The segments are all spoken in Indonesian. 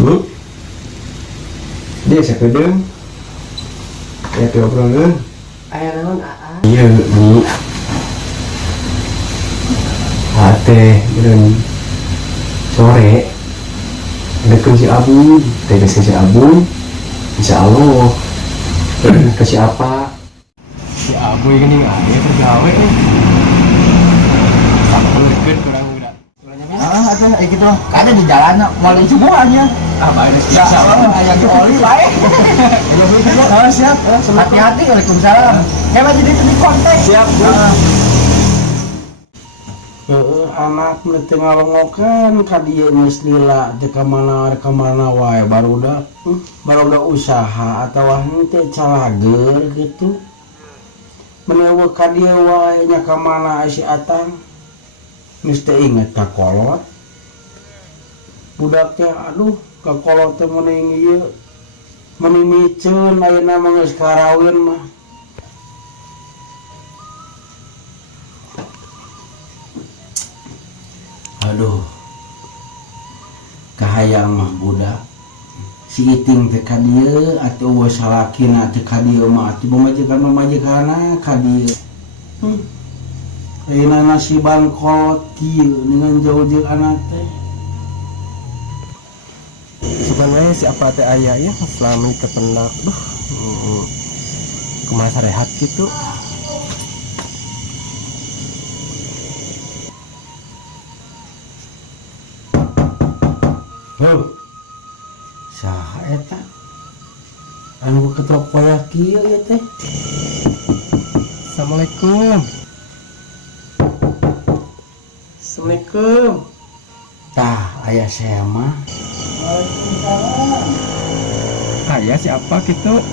Hmm? Dia sakedeung. Ya teu obrolkeun. Aya naon aa? Iya, Nyi. Teh beneran sore dekeun si Abun, teh geus si Abun. Insya Allah. Ke siapa? Si Abu geuning aya tergawe. Sampun deket kurang udah. Atuh gitu. Kada di jalan mulai semuanya. Bae geus Bisa aya di oli wae. Siap. Hati-hati. Waalaikumsalam. Hebat jadi di kontak. Siap. Anak teu ngalongokeun ka dieu geus lila teu ka mana wae barudak usaha atawa henteu calager gitu. Menewe ka dieu wae nya ka mana si Atang geus teu inget ka kolot. Budak teh aduh ka kolot teh mending ieu mending miceun ayeuna mah geus karawin mah. Aduh, kahayang mah budak si Iting teh ka dieu atuh eueuh salakina teh ka dieu mah atuh pamajikan ka dieu. Ayeuna nasiban kolot kieu dengan jauh-jauh anak teh. Sebenarnya siapa teh aya ya selama itu pendak. Kumaha sarehat gitu. Saha eta? Anu ketok koyak kieu ya teh. Assalamualaikum. Assalamualaikum. Tah, aya saya mah. Aya siapa gitu?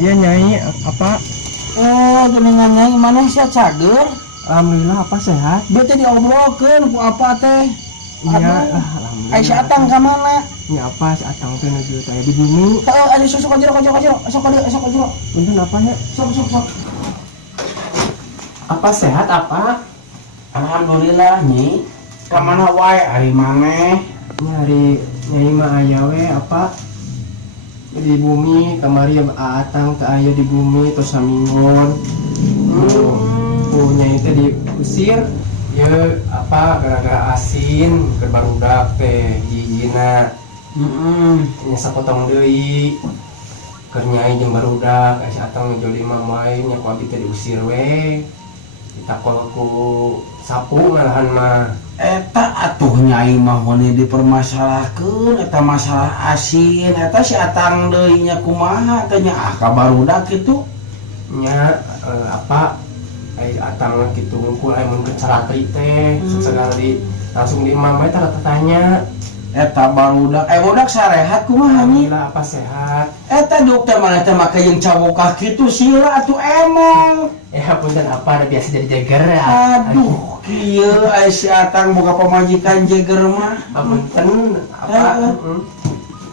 Iya Nyai, apa? Oh, jenengan Nyai maneh sia cager. Alhamdulillah apa sehat? Bete diobrolkeun ku apa teh? Iya, Aduh. Ai si Atang ka mana? Ini apa si Atang teh nuju teh di bumi. Teu ada sok kajero. Sok kajero. Punten apa ya? Sok. Apa sehat apa? Alhamdulillah Nyi. Ka mana wae ari maneh? Nyari Nyai mah aya we apa? Di bumi kamari Atang teh aya di bumi tos samingon. Nyai teh diusir. Ya apa gara-gara asin keur barudak teh hijina. Nya sapotong deui. Keur Nyai jeung barudak asa Atang ngejoli mah main nya ku abi teh diusir we. Ditakol ku sapu malahan mah. Eta atuh Nyai mah hone dipermasalahkeun eta masalah asin eta si Atang deui nya kumaha teh nya ka barudak kitu. Nya apa ai Atang kitu ngukul ai mun kecaratri teh sekali langsung di imam bae tanya Eta barudak budak sarehat kumaha Nyi? alhamdulillah apa sehat. Eta dokter maneh teh make jeung cabokah kitu sila atuh emong. Punten apa ada biasa jadi jager ya. Aduh, kieu aya si Atang boga pamajikan jeger mah. Punten apa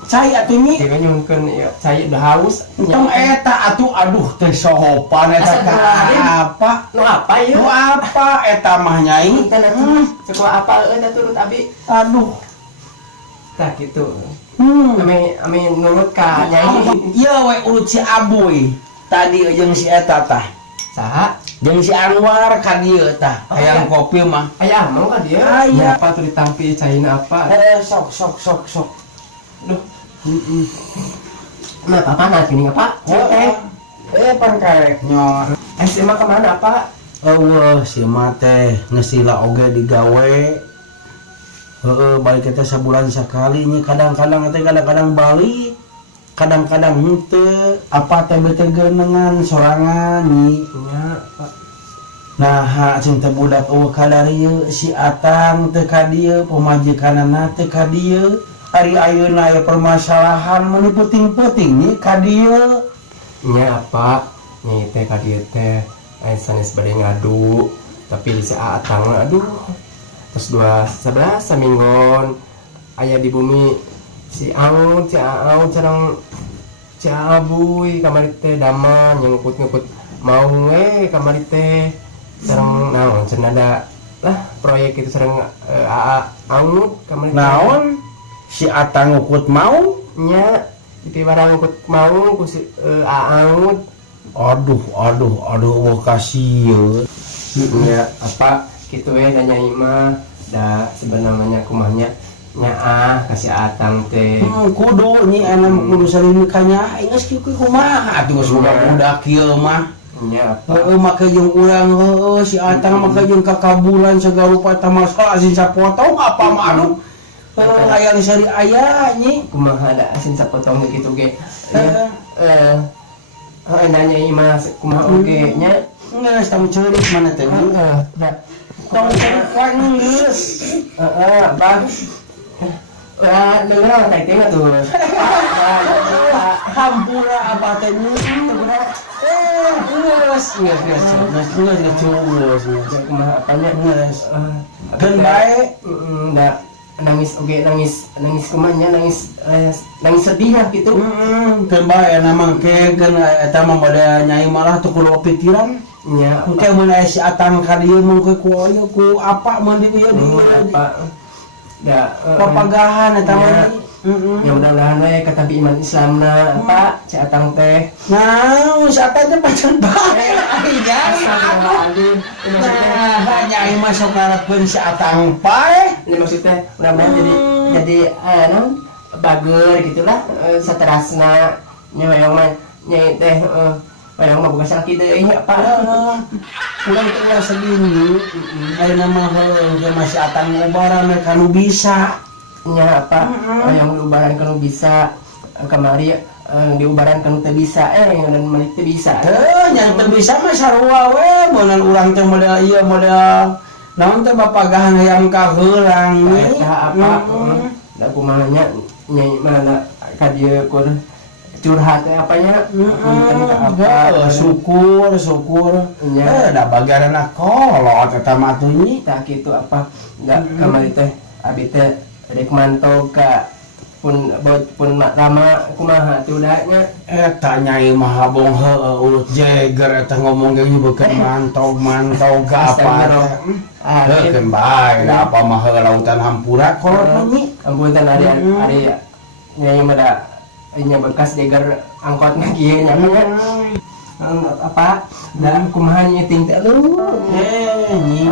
Cai atuh Nyi. dia nyungkeun ya saya udah haus Entong eta atuh aduh teh sopan eta ka apa? nu apa Nu ieu apa eta mah Nyai? punten sekolah apa eta turut abi Aduh. tah kitu ame nurut ka Nyai. Ieu we urut si Aboy. Tadi jeung si eta tah. Saha Jeung si Anwar ka dieu tah. Hayang kopi mah. aya mau ka dia Aya. apa tuh ditampi caina apa Sok. duh nah apa nanti nih apa Pan karek nyor. SMA kemana apa Eueuh si mah teh ngesila oge digawe. Balik kita sabulan sakali nya kadang-kadang teh kadang-kadang balik. Kadang-kadang henteu apa teh bete geunengan sorangan nih. nya Nah, cing teh budak eueuh ka dieu si Atang teh ka dieu pamajikanana teh ka dieu. Ari ayeuna aya permasalahan mun penting-penting nih ka dieu. nya apa nyai teh ka dieu teh sanes bade ngadu tapi si Atang aduh terus 11 saminggon aya di bumi si Aun carang si Abuy kamari teh daman yang ngeput mau kamari teh sareng naon cenah da lah proyek itu sering angut kamari Naon si Atang ukut mau? nya itu barang ikut mau ku si angut Aduh kasihan. ya apa gitu ya dan nyai mah da sebenarnya kumanya nya kasih atang teh Kudu nyi anu kudu saling kanya geus kieu kumaha atuh geus budak kieu mah. nya apa Make jeung urang si Atang make jeung kakabulan segala rupa tamasa asin sapotong apa mah aduh. Hayang sari aya nyi. kumaha ada asin sapotong gitu ge nanya imah kumaha oge nya Geus tamu ceurik mana teh. da Tamu ceurik wae geus. bang dengar lah teh tuh Hampura apa teh nyi. Geus. kumaha apanya Geus. Keun bae. da nangis oge nangis kumanya nangis sedih lah gitu Keun bae namang ke keun eta mah bade nyai malah teu kudu pikiran. nya Engke mun aya si Atang ka dieu mung ku aya ku apa mun di dieu apa da papagahan eta mah. ya mudah-mudahan we kata iman Islamna apa si atang teh Nah, si Atang teh pacan bae. Astagfirullahaladzim. Nah, nyai mah sok ngarepkeun si Atang pae. Ini maksudnya mudah-mudahan jadi non bager gitulah saterasna nya mah nyai teh wayang mah boga sakit deui nya apa Ulang teh ulah segini. Ayeuna mah heuh ge masih Atang ngubaran we kanu bisa. nya apa wayang diubaran kanu bisa kamari diubaran kanu teu bisa dan malik teu bisa Nya teu bisa mah sarua we, mun urang teh model ieu model naon teh bapagahan hayang ka heurang nih. eta apa da kumaha nya nyai mana ka dieu kur curhat teh apanya Apa syukur Nya. da bagarana kolot eta mah atuh nyi. tak kitu apa da kamari teh abi teh rek mantau ka pun lama kumaha tuh danya Eta nyai mah habong heueuh urut jeger eta ngomong ge nyebeukeun mantau ka apa teh. Keun bae da apa mah heueuh lautan hampura kolot mah nyi. ampunten ari nyai mah da nya bekas jeger angkot lagi nya apa da kumaha nyeting teh Nyi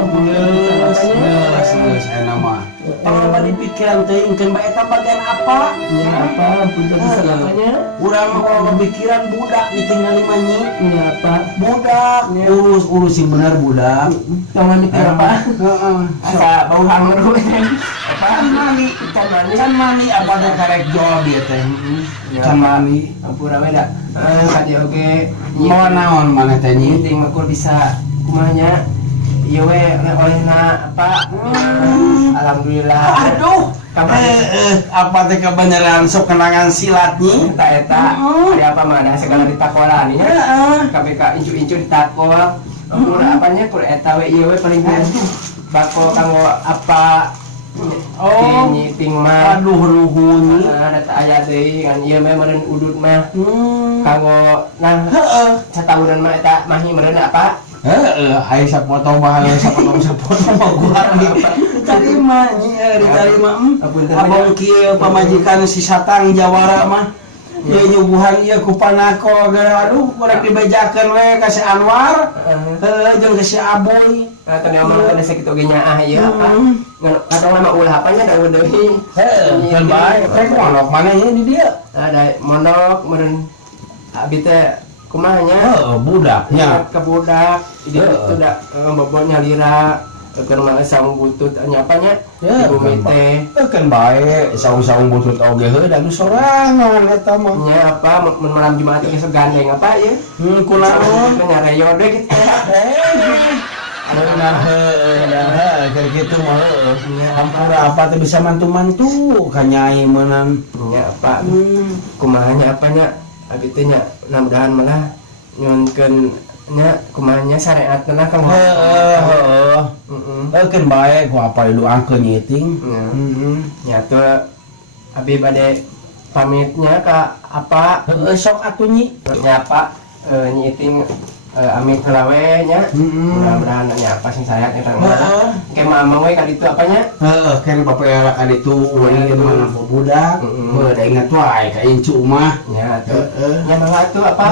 geus aya mah. Pangapa dipikiran teuing keun bae eta bagian apa? nya apa punten segalanya Urang mah kalau kepikiran budak ditinggali mah nyi. nya apa Budak urus sing bener budak. jangan dipikir apa Heeh. asa bau hanger apa Can mani apa teh karek jawab ieu teh. Can mani. ampura we da ka dieu oge Mau naon maneh teh nyi? penting makur bisa kumanya iya we olehna apa alhamdulillah Aduh. kapan Apa teh kebenaran sok kenangan silat nyi? eta ada apa mana segala ditakola nih ya Heeh. KPK incu ditakol ampura apanya kur eta we iya we paling bako kanggo apa nyiting mah Aduh nuhun nyi. ada aya deui kan ieu mah meureun udud mah Hmm. kanggo nah Heeh. satahunan mah eta mahi meureun apa Ayo sapotong bahaya sapotong mah gua diterima nyi diterima abang kieu pamajikan si Satang Jawara mah ieu nyuguhan ieu ku panako gara aduh kurang dibejakeun we ka si Anwar jeung ka si Aboy atau nyaman ada segitu ge nyaah ieu apa kadang lama ulah apanya da deui kan bae rek monok mana ieu di dieu ada monok meureun abi teh kumaha nya budaknya ke budak jadi itu da bobotnya lira keur mah saung butut nya apanya ibu teh kan bae saung-saung butut oge heuh da sorangan eta mah nya apa mun malam Jumat ge segandeng apa ya kunaon ngareyo deui gitu Nah, kayak gitu mah hampura apa teh bisa mantu-mantu ka nyai meunan. nya apa kumahanya apanya abi teh nya mudah-mudahan malah nyunkeun nya kumahanya syariat nah kang Heeh. Keun bae ku apa doakeun nyiting. nya tuh abi bade pamitnya ka apa Sok atuh nyi. nya apa nyiting amit lawe nya. Mudah-mudahan nya apa sih saya kita kayak mama we kali itu apanya? Kan bapak era kan itu ulang mana budak. Da ingat wae ka incu mah. Ya tuh. Ya mangga tuh apa?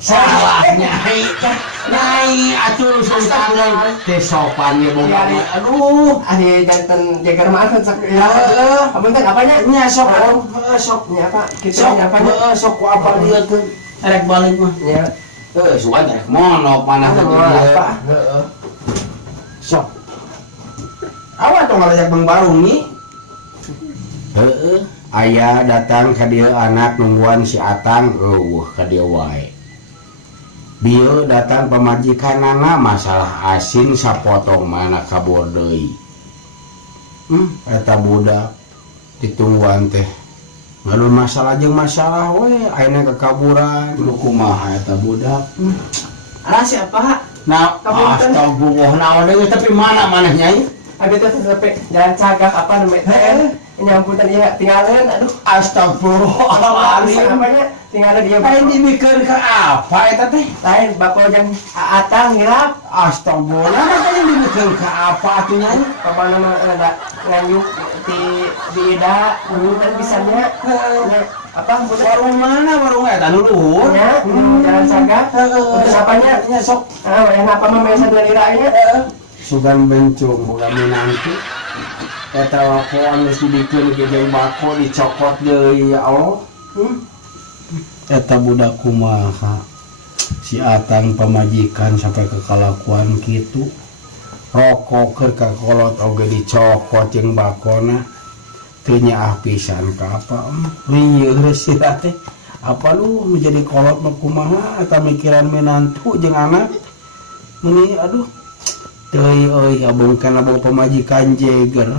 Salah nyai atuh sultan teh sopannya boga. Aduh, Ari janten jagar maafan sak ya. Amun teh apanya? nya sok sok Nya apa? Kita sok nya apanya? sok ku apa dia tuh rek balik mah. Ya. Suan rek mono panah teh apa? Sok. Awas tong ngalajak Bang Barung nih. Ayah datang ke dia anak nungguan si Atang, ke dia wae. Dia datang pemajikan nana masalah asin sapotong mana kabur deui. Eta budak ditungguan teh. Ngalun masalah jeung masalah we, ayeuna kekaburan. Lu kumaha eta budak? Ala siapa? Nah, astagfirullah naon deui tapi mana nyai? Abi teh sampai jalan cagak apa namanya? Nyamputan dia tinggalin aduh Astagfirullahaladzim. apanya tinggalin dia Lain dibikeun ka apa eta teh? lain bako yang atang ngirap Astagfirullah, makanya dibikeun ka apa atuh nyai? apa nama ada nganyuk di ida dulu kan bisanya apa Warung mana warung eta nu luhur? nya jalan cagak terus apanya Nya sok yang apa mah mesa dari rakyat sugan bencung boga minangti. Eta wakoan geus dibikeun ke jeung bako dicokot deui ya Allah. Eta budak kumaha si Atang pamajikan sampai ke kalakuan kitu. Rokok keur ka kolot oge dicokot jeung bakona. Teu nyaah pisan ka apa. Lieu si teh. Apa lu jadi kolot mah kumaha eta mikiran menantu jeung anak. Meni aduh. Teuy abungkeun abang pamajikan jeger.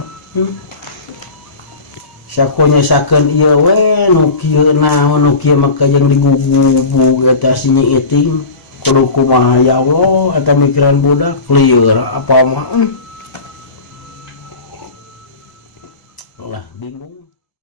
Sakonya sakeun ieu we nu kieu naon nu kieu mah kajang digugubug eta si Nyi Iting kudu kumaha ya Allah eta mikiran budak lieur apa mah lah bingung.